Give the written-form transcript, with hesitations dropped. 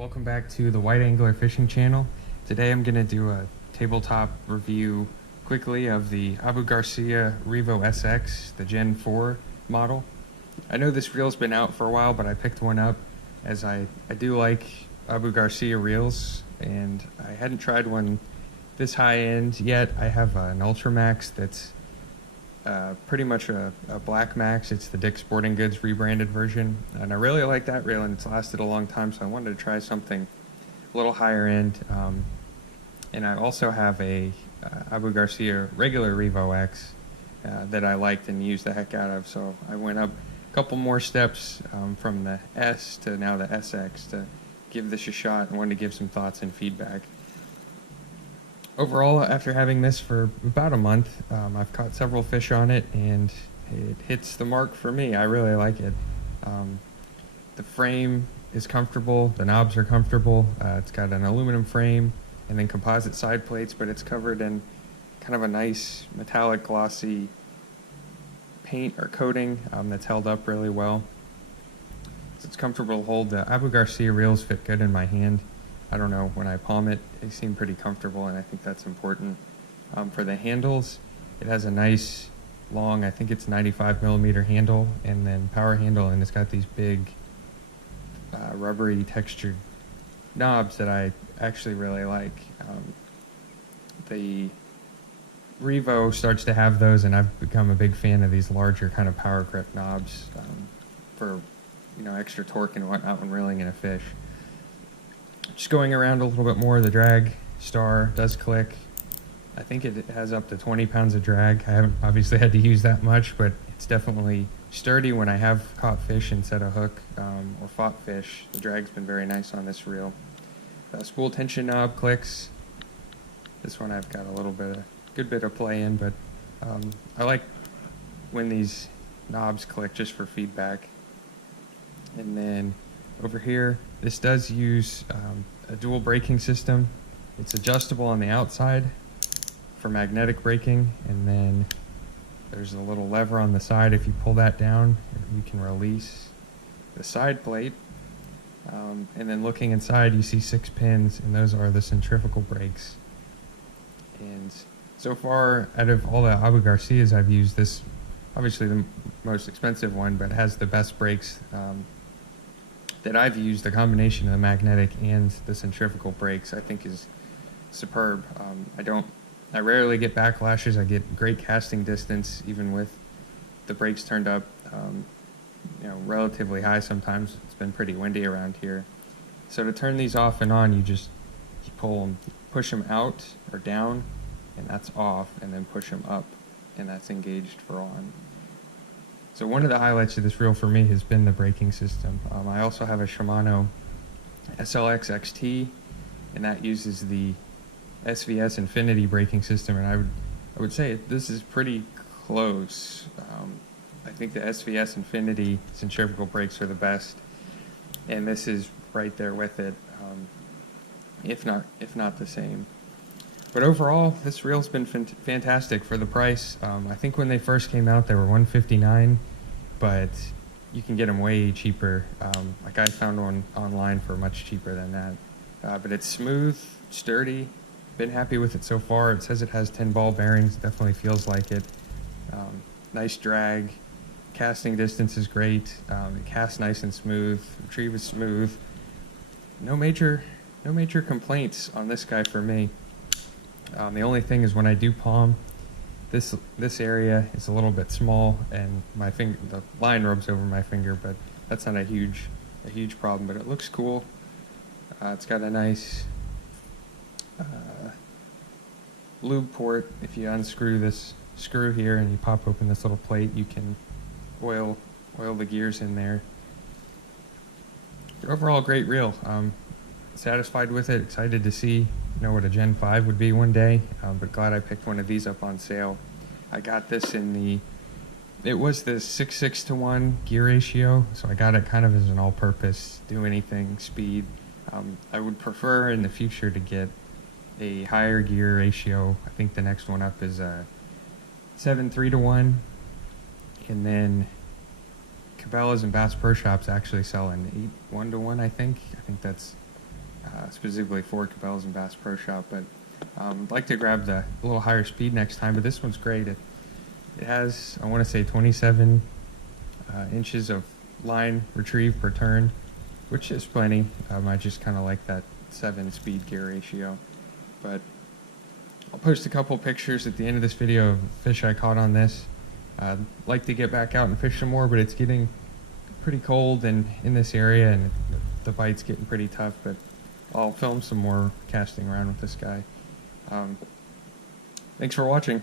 Welcome back to the White Angler Fishing Channel. Today I'm going to do a tabletop review quickly of the Abu Garcia Revo SX, the Gen 4 model. I know this reel's been out for a while, but I picked one up as I do like Abu Garcia reels, and I hadn't tried one this high end yet. I have an Ultra Max that's pretty much a Black Max. It's the Dick's Sporting Goods rebranded version, and I really like that reel, and it's lasted a long time, so I wanted to try something a little higher end. And I also have a Abu Garcia regular Revo X that I liked and used the heck out of, so I went up a couple more steps from the S to now the SX to give this a shot, and wanted to give some thoughts and feedback. Overall, after having this for about a month, I've caught several fish on it, and it hits the mark for me. I really like it. The frame is comfortable, the knobs are comfortable. It's got an aluminum frame and then composite side plates, but it's covered in kind of a nice metallic glossy paint or coating that's held up really well. So it's comfortable to hold. The Abu Garcia reels fit good in my hand. I don't know, when I palm it, they seem pretty comfortable, and I think that's important. For the handles, it has a nice long, I think it's 95 millimeter handle, and then power handle, and it's got these big rubbery textured knobs that I actually really like. The Revo starts to have those, and I've become a big fan of these larger kind of power grip knobs for extra torque and whatnot when reeling in a fish. Just going around a little bit more, the drag star does click. I think it has up to 20 pounds of drag. I haven't obviously had to use that much, but it's definitely sturdy when I have caught fish and set a hook or fought fish. The drag's been very nice on this reel. The spool tension knob clicks. This one I've got a good bit of play in, but I like when these knobs click just for feedback. And then over here, this does use a dual braking system. It's adjustable on the outside for magnetic braking, and then there's a little lever on the side. If you pull that down, you can release the side plate. And then looking inside, you see 6 pins, and those are the centrifugal brakes. And so far, out of all the Abu Garcias I've used, this obviously the most expensive one, but has the best brakes that I've used. The combination of the magnetic and the centrifugal brakes I think is superb. I rarely get backlashes. I get great casting distance even with the brakes turned up relatively high. Sometimes it's been pretty windy around here, so to turn these off and on, you pull them, push them out or down, and that's off, and then push them up, and that's engaged for on. So one of the highlights of this reel for me has been the braking system. I also have a Shimano SLX XT, and that uses the SVS Infinity braking system, and I would say this is pretty close. I think the SVS Infinity centrifugal brakes are the best, and this is right there with it, if not the same. But overall, this reel's been fantastic for the price. I think when they first came out, they were $159, but you can get them way cheaper. Like I found one online for much cheaper than that. But it's smooth, sturdy. Been happy with it so far. It says it has 10 ball bearings. Definitely feels like it. Nice drag. Casting distance is great. It casts nice and smooth. Retrieve is smooth. No major complaints on this guy for me. The only thing is when I do palm, this area is a little bit small, and the line rubs over my finger, but that's not a huge problem. But it looks cool. It's got a nice lube port. If you unscrew this screw here and you pop open this little plate, you can oil the gears in there. But overall, great reel. Satisfied with it. Excited to see what a Gen 5 would be one day, but glad I picked one of these up on sale. I got this it was the 6:6 to 1 gear ratio, so I got it kind of as an all-purpose, do anything speed. I would prefer in the future to get a higher gear ratio. I think the next one up is a 7:3 to 1, and then Cabela's and Bass Pro Shops actually sell an 8:1 to 1. I think that's specifically forked bells in Bass Pro Shop, but I'd like to grab the a little higher speed next time, but this one's great. It has, I want to say, 27 inches of line retrieve per turn, which is plenty. I just kind of like that 7 speed gear ratio. But I'll post a couple pictures at the end of this video of fish I caught on this. I'd like to get back out and fish some more, but it's getting pretty cold in this area, and the bite's getting pretty tough, but I'll film some more casting around with this guy. Thanks for watching.